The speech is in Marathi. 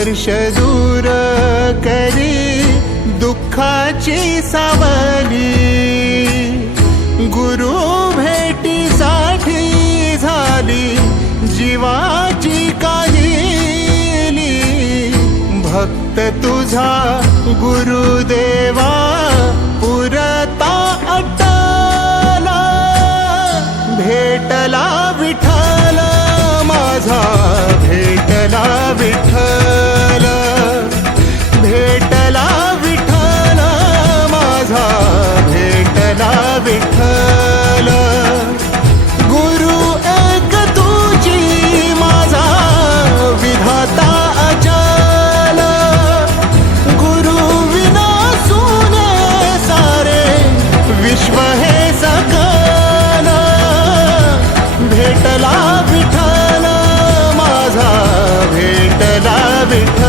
स्पर्श दूर करी दुःखाची सावली, गुरु भेटीसाठी झाली जीवाची काहिली। भक्त तुझा गुरुदेवा पुरता अटला, भेटला विठ्ठल माझा, भेटला विठ्ठल, भेटला विठ्ठल माझा, भेटला विठ्ठल। गुरु एक तुझी माझा विधाता अचल, गुरु विना सुने सारे विश्व हे सकल। भेटला विठ्ठल माझा, भेटला विठ्ठल।